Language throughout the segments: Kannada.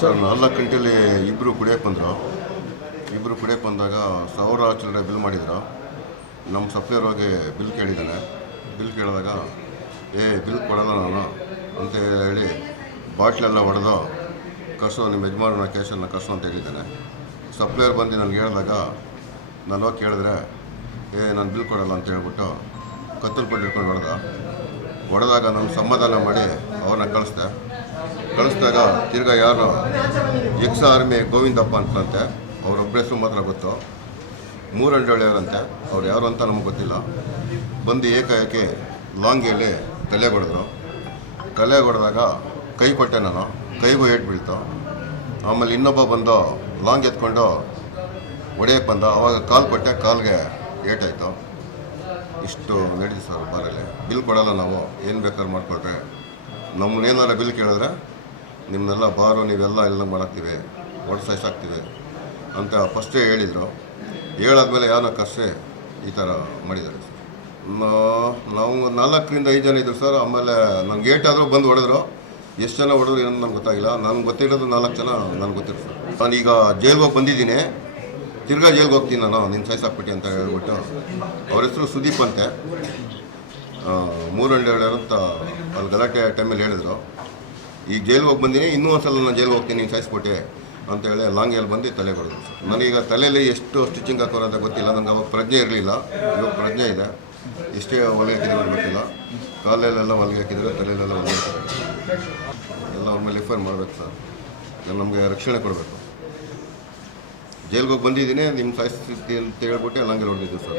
ಸರ್, ನಾಲ್ಕು ಗಂಟೆಲಿ ಇಬ್ಬರು ಕುಡಿಯೋಕೆ ಬಂದರು. ಇಬ್ಬರು ಕುಡಿಯೋಕೆ ಬಂದಾಗ ಸಾವಿರ ಚಿಲ್ಲರೆ ಬಿಲ್ ಮಾಡಿದ್ರು. ನಮ್ಮ ಸಪ್ಲೈಯರ್ ಹೋಗಿ ಬಿಲ್ ಕೇಳಿದ್ದಾನೆ. ಬಿಲ್ ಕೇಳಿದಾಗ, ಏ, ಬಿಲ್ ಕೊಡಲ್ಲ ನಾನು. ಅಂತ ಹೇಳಿ ಬಾಟ್ಲೆಲ್ಲ ಹೊಡೆದು ಕಸು ನಿಮ್ಮ ಯಜಮಾನನ ಕೇಸನ್ನು ಕಸು ಅಂತ ಹೇಳಿದ್ದಾನೆ. ಸಪ್ಲೈಯರ್ ಬಂದು ನನಗೆ ಹೇಳಿದಾಗ, ನಾನು ಹೋಗಿ ಕೇಳಿದ್ರೆ, ಏ, ನಾನು ಬಿಲ್ ಕೊಡಲ್ಲ ಅಂತ ಹೇಳ್ಬಿಟ್ಟು ಕತ್ತಲು ಪಟ್ಟು ಹಿಡ್ಕೊಂಡು ಹೊಡೆದ. ಹೊಡೆದಾಗ ನಾನು ಸಮಾಧಾನ ಮಾಡಿ ಅವ್ರನ್ನ ಕಳಿಸ್ದೆ. ಕಳಿಸ್ದಾಗ ತಿರ್ಗಾ ಯಾರು ಎಕ್ಸ್ ಆರ್ಮಿ ಗೋವಿಂದಪ್ಪ ಅಂತಂತೆ ಅವರೊಬ್ಬರ ಹೆಸರು ಮಾತ್ರ ಗೊತ್ತು. ಮೂರಂಡಳಿಯವರಂತೆ ಅವ್ರು ಯಾರು ಅಂತ ನಮಗೆ ಗೊತ್ತಿಲ್ಲ. ಬಂದು ಏಕಾಏಕಿ ಲಾಂಗಿಯಲ್ಲಿ ತಲೆ ಹೊಡೆದ್ರು. ತಲೆ ಹೊಡೆದಾಗ ಕೈ ಕೊಟ್ಟೆ ನಾನು, ಕೈಗೂ ಏಟ್ ಬೀಳ್ತು. ಆಮೇಲೆ ಇನ್ನೊಬ್ಬ ಬಂದು ಲಾಂಗ್ ಎತ್ಕೊಂಡು ಒಡೆಯಕ್ಕೆ ಬಂದ, ಅವಾಗ ಕಾಲು ಕೊಟ್ಟೆ, ಕಾಲ್ಗೆ ಏಟಾಯಿತು ಇಷ್ಟು ನಡೀತು ಸರ್ ಬಾರಲ್ಲಿ. ಬಿಲ್ ಕೊಡಲ್ಲ ನಾವು, ಏನು ಬೇಕಾದ್ರೂ ಮಾಡಿಕೊಟ್ರೆ ನಮ್ಮನ್ನೇನಾರ ಬಿಲ್ ಕೇಳಿದ್ರೆ ನಿಮ್ಮನ್ನೆಲ್ಲ ಬಾರು ನೀವೆಲ್ಲ ಎಲ್ಲ ಮಾಡಾಕ್ತೀವಿ ಒಟ್ಟು ಸಹಿಸಾಕ್ತೀವಿ ಅಂತ ಫಸ್ಟೇ ಹೇಳಿದರು. ಹೇಳಾದ್ಮೇಲೆ ಯಾರೋ ಕಷ್ಟ ಈ ಥರ ಮಾಡಿದ್ದಾರೆ ನಾವು ನಾಲ್ಕರಿಂದ ಐದು ಜನ ಇದ್ದರು ಸರ್ ಆಮೇಲೆ ನನ್ನ ಗೇಟ್ ಆದರೂ ಬಂದು ಹೊಡೆದ್ರು. ಎಷ್ಟು ಜನ ಹೊಡೆದ್ರು ಏನಂತ ನನಗೆ ಗೊತ್ತಾಗಿಲ್ಲ. ನನಗೆ ಗೊತ್ತಿರೋದು ನಾಲ್ಕು ಜನ ನನಗೆ ಗೊತ್ತಿರೋ ಸರ್ ನಾನೀಗ ಜೈಲ್ಗೆ ಹೋಗಿ ಬಂದಿದ್ದೀನಿ. ತಿರ್ಗಾ ಜೈಲ್ಗೆ ಹೋಗ್ತೀನಿ ನಾನು ನಿನ್ನ ಸಹಿಸಾಕ್ಬಿಟ್ಟು ಅಂತ ಹೇಳ್ಬಿಟ್ಟು. ಅವ್ರ ಹೆಸರು ಸುದೀಪ್ ಅಂತೆ. ಮೂರು ಮೂರಂಡೆ ಅಂತ ಅಲ್ಲಿ ಗಲಾಟೆ ಟೈಮಲ್ಲಿ ಹೇಳಿದ್ರು. ಈಗ ಜೈಲಿಗೆ ಹೋಗಿ ಬಂದೀನಿ, ಇನ್ನೂ ಒಂದು ಸಲ ನಾನು ಜೈಲಿಗೆ ಹೋಗ್ತೀನಿ ಸಾಯಿಸ್ಬಿಟ್ಟೆ ಅಂತ ಹೇಳಿ ಲಾಂಗಿಯಲ್ಲಿ ಬಂದು ತಲೆ ಕೊಡೋದು. ನನಗೀಗ ತಲೆಯಲ್ಲಿ ಎಷ್ಟು ಸ್ಟಿಚಿಂಗ್ ಹಾಕೋರು ಅಂತ ಗೊತ್ತಿಲ್ಲ ನನಗೆ ಅವಾಗ ಪ್ರಜ್ಞೆ ಇರಲಿಲ್ಲ, ಇವಾಗ ಪ್ರಜ್ಞೆ ಇದೆ. ಎಷ್ಟೇ ಒಲೆ ಹಾಕಿದ್ರು ಗೊತ್ತಿಲ್ಲ. ಕಾಲಲ್ಲೆಲ್ಲ ಒಲೆ ಹಾಕಿದರೆ ತಲೆಯಲ್ಲೆಲ್ಲ ಒಲೆ ಎಲ್ಲ ಅವ್ರ ಮೇಲೆ ಐ ಮಾಡಬೇಕು ಸರ್. ನಮಗೆ ರಕ್ಷಣೆ ಕೊಡಬೇಕು. ಜೈಲಿಗೆ ಹೋಗಿ ಬಂದಿದ್ದೀನಿ ನಿಮ್ಮ ಸಾಯಿಸ್ತಿ ಅಂತ ಹೇಳ್ಬಿಟ್ಟು ಲಾಂಗಿಯಲ್ಲಿ ಹೊಡೆದಿದ್ದು ಸರ್.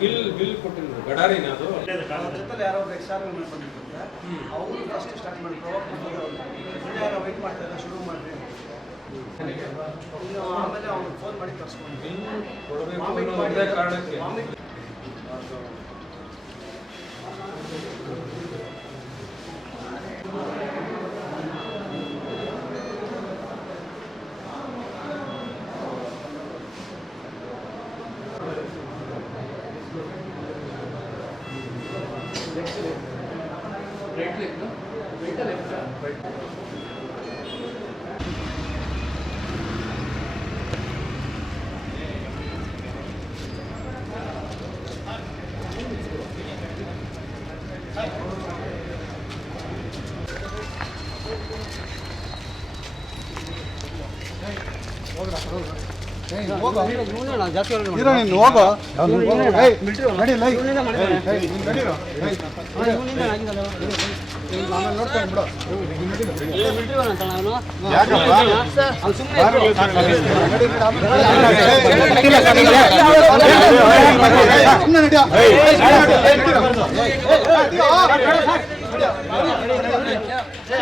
ಬಿಲ್ ಬಿಲ್ ಕೊಟ್ಟಿದ್ರು ಗಡಾರಿನ ಅದು? ಜೊತೆಲಿ ಯಾರೋ ಒಬ್ರು ಎಕ್ಸ್ ಆರ್ಮಿ ಅವರು ಫಸ್ಟ್ ಸ್ಟಾರ್ಟ್ ಮಾಡಿ ವೆಯ್ಟ್ ಮಾಡ್ತಾ ಇಲ್ಲ ಶುರು ಮಾಡಿರಿ. ಆಮೇಲೆ ಅವ್ನು ಫೋನ್ ಮಾಡಿ ಕೊಡಬೇಕು ಕಾರಣಕ್ಕೆ. Right leg, no? Right the left arm. Right. Hold it up, hold it up. ನಡಿ,